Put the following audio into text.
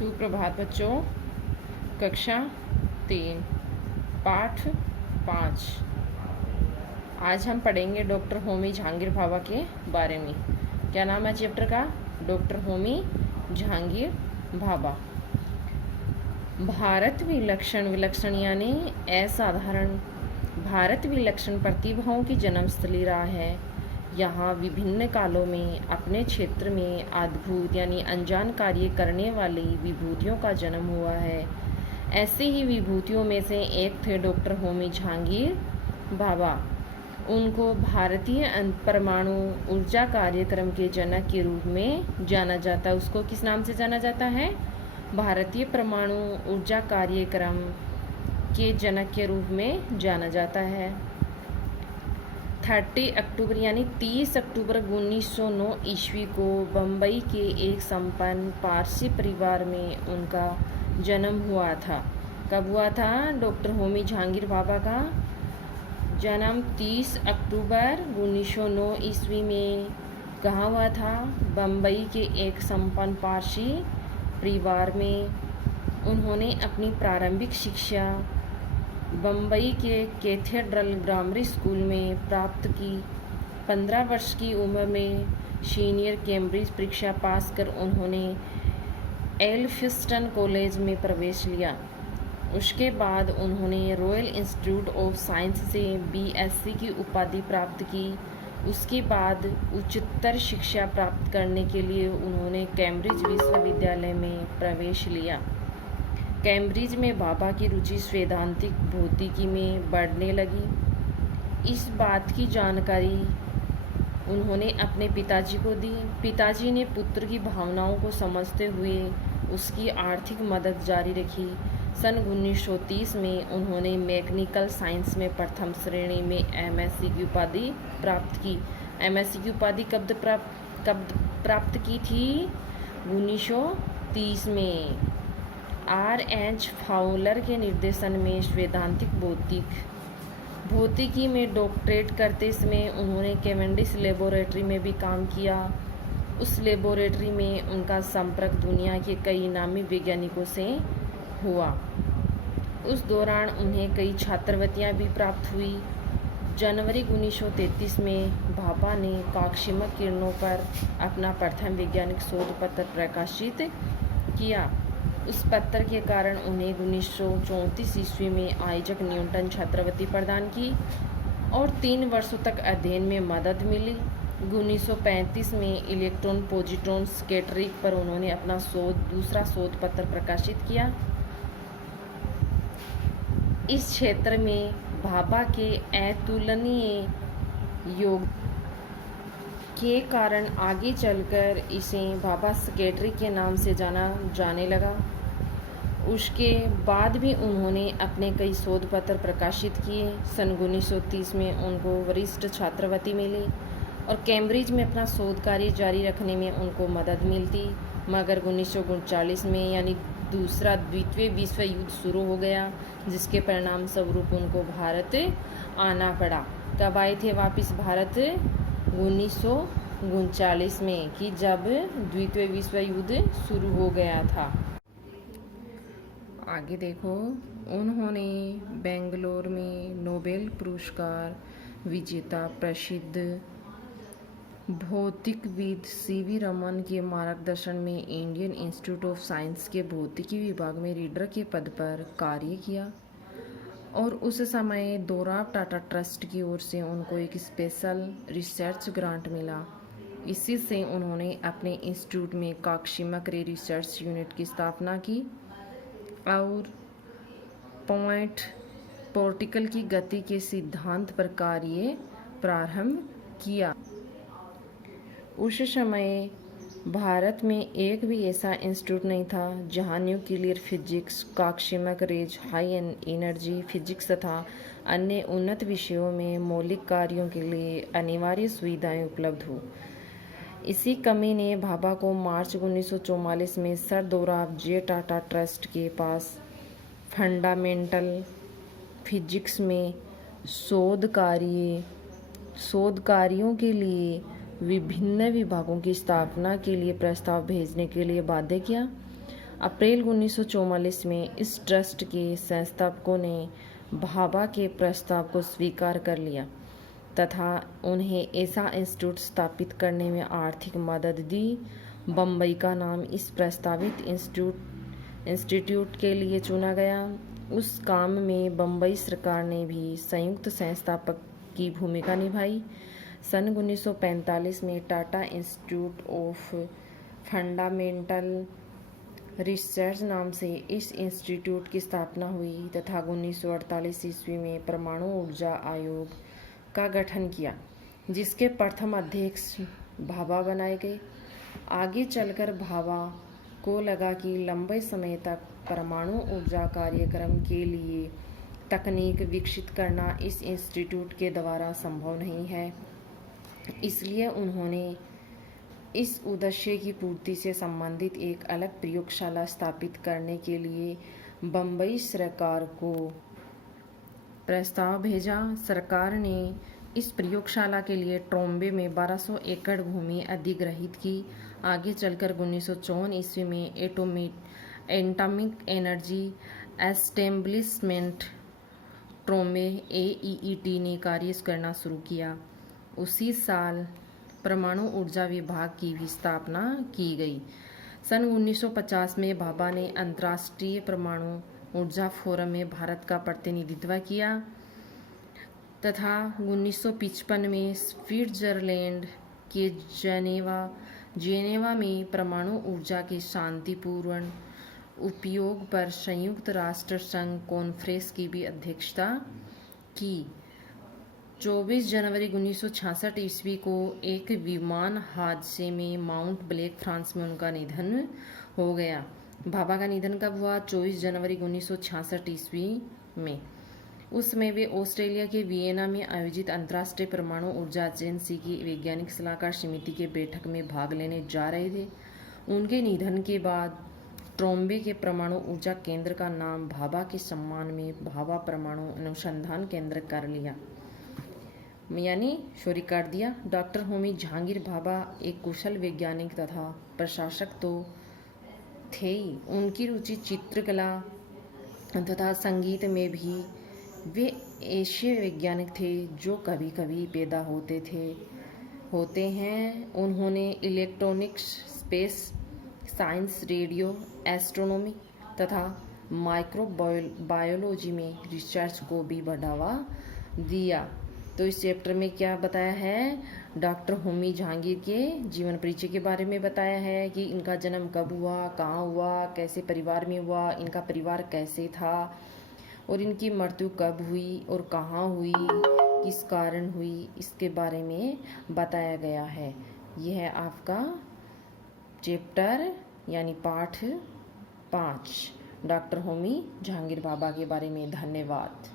सुप्रभात बच्चों। कक्षा 3 पाठ 5। आज हम पढ़ेंगे डॉक्टर होमी जहांगीर भाभा के बारे में। क्या नाम है चैप्टर का? डॉक्टर होमी जहांगीर भाभा। भारत विलक्षण यानी असाधारण। भारत विलक्षण प्रतिभाओं की जन्मस्थली रहा है। यहाँ विभिन्न कालों में अपने क्षेत्र में अद्भुत यानी अनजान कार्य करने वाली विभूतियों का जन्म हुआ है। ऐसे ही विभूतियों में से एक थे डॉक्टर होमी जहांगीर भाभा। उनको भारतीय परमाणु ऊर्जा कार्यक्रम के जनक के रूप में जाना जाता है। उसको किस नाम से जाना जाता है? भारतीय परमाणु ऊर्जा कार्यक्रम के जनक के रूप में जाना जाता है। 30 अक्टूबर यानी 30 अक्टूबर 1909 ईस्वी को बम्बई के एक संपन्न पारसी परिवार में उनका जन्म हुआ था। कब हुआ था डॉक्टर होमी जहांगीर भाभा का जन्म? 30 अक्टूबर 1909 ईस्वी में। कहाँ हुआ था? बम्बई के एक संपन्न पारसी परिवार में। उन्होंने अपनी प्रारंभिक शिक्षा बम्बई के कैथेड्रल ग्रामर स्कूल में प्राप्त की। 15 वर्ष की उम्र में सीनियर कैम्ब्रिज परीक्षा पास कर उन्होंने एल्फिंस्टन कॉलेज में प्रवेश लिया। उसके बाद उन्होंने रॉयल इंस्टीट्यूट ऑफ साइंस से बीएससी की उपाधि प्राप्त की। उसके बाद उच्चतर शिक्षा प्राप्त करने के लिए उन्होंने कैम्ब्रिज विश्वविद्यालय में प्रवेश लिया। कैम्ब्रिज में भाभा की रुचि सैद्धांतिक भौतिकी में बढ़ने लगी। इस बात की जानकारी उन्होंने अपने पिताजी को दी। पिताजी ने पुत्र की भावनाओं को समझते हुए उसकी आर्थिक मदद जारी रखी। सन 1930 में उन्होंने मैकेनिकल साइंस में प्रथम श्रेणी में एमएससी की उपाधि प्राप्त की। एमएससी की उपाधि कब प्राप्त की थी? 1930 में। आर.एच. फाउलर के निर्देशन में सैद्धांतिक भौतिकी में डॉक्टरेट करते समय उन्होंने कैवेंडिश लेबोरेटरी में भी काम किया। उस लेबोरेटरी में उनका संपर्क दुनिया के कई नामी वैज्ञानिकों से हुआ। उस दौरान उन्हें कई छात्रवृत्तियां भी प्राप्त हुई। जनवरी 1933 में भाभा ने काकस्मिक किरणों पर अपना प्रथम वैज्ञानिक शोध पत्र प्रकाशित किया। उस पत्र के कारण उन्हें 1934 ईस्वी में आइजैक न्यूटन छात्रवृत्ति प्रदान की और 3 वर्षों तक अध्ययन में मदद मिली। 1935 में इलेक्ट्रॉन पॉजिट्रॉन स्कैटरिंग पर उन्होंने अपना दूसरा शोध पत्र प्रकाशित किया। इस क्षेत्र में भाभा के अतुलनीय योग के कारण आगे चलकर इसे भाभा स्कैटरिंग के नाम से जाना जाने लगा। उसके बाद भी उन्होंने अपने कई शोध पत्र प्रकाशित किए। सन 1930 में उनको वरिष्ठ छात्रवृत्ति मिली और कैम्ब्रिज में अपना शोध कार्य जारी रखने में उनको मदद मिलती। मगर 1939 में यानी द्वितीय विश्व युद्ध शुरू हो गया, जिसके परिणाम स्वरूप उनको भारत आना पड़ा। कब आए थे वापस भारत? 1939 में, कि जब द्वितीय विश्व युद्ध शुरू हो गया था। आगे देखो, उन्होंने बेंगलोर में नोबेल पुरस्कार विजेता प्रसिद्ध भौतिकविद सीवी रमन के मार्गदर्शन में इंडियन इंस्टीट्यूट ऑफ साइंस के भौतिकी विभाग में रीडर के पद पर कार्य किया और उस समय दोराब टाटा ट्रस्ट की ओर से उनको एक स्पेशल रिसर्च ग्रांट मिला। इसी से उन्होंने अपने इंस्टीट्यूट में काकस्मिक रे रिसर्च यूनिट की स्थापना की और पॉइंट पार्टिकल की गति के सिद्धांत पर कार्य प्रारंभ किया। उस समय भारत में एक भी ऐसा इंस्टीट्यूट नहीं था जहां nuclear physics, cosmic rays, high energy physics तथा अन्य उन्नत विषयों में मौलिक कार्यों के लिए अनिवार्य सुविधाएं उपलब्ध हो। इसी कमी ने भाभा को मार्च 1944 में सर दोराब जे टाटा ट्रस्ट के पास फंडामेंटल फिजिक्स में शोध कार्यों के लिए विभिन्न विभागों की स्थापना के लिए प्रस्ताव भेजने के लिए बाध्य किया। अप्रैल 1944 में इस ट्रस्ट के संस्थापकों ने भाभा के प्रस्ताव को स्वीकार कर लिया तथा उन्हें ऐसा इंस्टीट्यूट स्थापित करने में आर्थिक मदद दी। बम्बई का नाम इस प्रस्तावित इंस्टीट्यूट के लिए चुना गया। उस काम में बम्बई सरकार ने भी संयुक्त संस्थापक की भूमिका निभाई। सन 1945 में Tata institute of fundamental research नाम से इस इंस्टीट्यूट की स्थापना हुई तथा 1948 ईस्वी में परमाणु ऊर्जा आयोग का गठन किया, जिसके प्रथम अध्यक्ष भाभा बनाए गए। आगे चलकर भाभा को लगा कि लंबे समय तक परमाणु ऊर्जा कार्यक्रम के लिए तकनीक विकसित करना इस इंस्टीट्यूट के द्वारा संभव नहीं है। इसलिए उन्होंने इस उद्देश्य की पूर्ति से संबंधित एक अलग प्रयोगशाला स्थापित करने के लिए बम्बई सरकार को प्रस्ताव भेजा। सरकार ने इस प्रयोगशाला के लिए ट्रोम्बे में 1200 एकड़ भूमि अधिग्रहित की। आगे चलकर 1954 ईस्वी में atomic energy establishment Trombe AEET ने कार्य करना शुरू किया। उसी साल परमाणु ऊर्जा विभाग की भी स्थापना की गई। सन 1950 में भाभा ने अंतर्राष्ट्रीय परमाणु ऊर्जा फोरम में भारत का प्रतिनिधित्व किया तथा 1955 में स्विट्जरलैंड के जेनेवा में परमाणु ऊर्जा के शांतिपूर्ण उपयोग पर संयुक्त राष्ट्र संघ कॉन्फ्रेंस की भी अध्यक्षता की। 24 जनवरी 1966 ईस्वी को एक विमान हादसे में माउंट ब्लैक, फ्रांस में उनका निधन हो गया। भाभा का निधन कब हुआ? 24 जनवरी 1966 ईस्वी में। उस समय वे ऑस्ट्रेलिया के वियना में आयोजित अंतर्राष्ट्रीय परमाणु ऊर्जा एजेंसी की वैज्ञानिक सलाहकार समिति के बैठक में भाग लेने जा रहे थे। उनके निधन के बाद ट्रोम्बे के परमाणु ऊर्जा केंद्र का नाम भाभा के सम्मान में भाभा परमाणु अनुसंधान केंद्र कर लिया, यानी शोरी कर दिया। डॉक्टर होमी जहांगीर भाभा एक कुशल वैज्ञानिक तथा प्रशासक तो थे ही, उनकी रुचि चित्रकला तथा संगीत में भी। वे ऐसे वैज्ञानिक थे जो कभी कभी पैदा होते हैं। उन्होंने electronics, space science, radio astronomy तथा माइक्रोबायोलॉजी में रिसर्च को भी बढ़ावा दिया। तो इस चैप्टर में क्या बताया है? डॉक्टर होमी जहांगीर के जीवन परिचय के बारे में बताया है कि इनका जन्म कब हुआ, कहाँ हुआ, कैसे परिवार में हुआ, इनका परिवार कैसे था और इनकी मृत्यु कब हुई और कहाँ हुई, किस कारण हुई, इसके बारे में बताया गया है। यह है आपका चैप्टर यानी पाठ 5 डॉक्टर होमी जहांगीर भाभा के बारे में। धन्यवाद।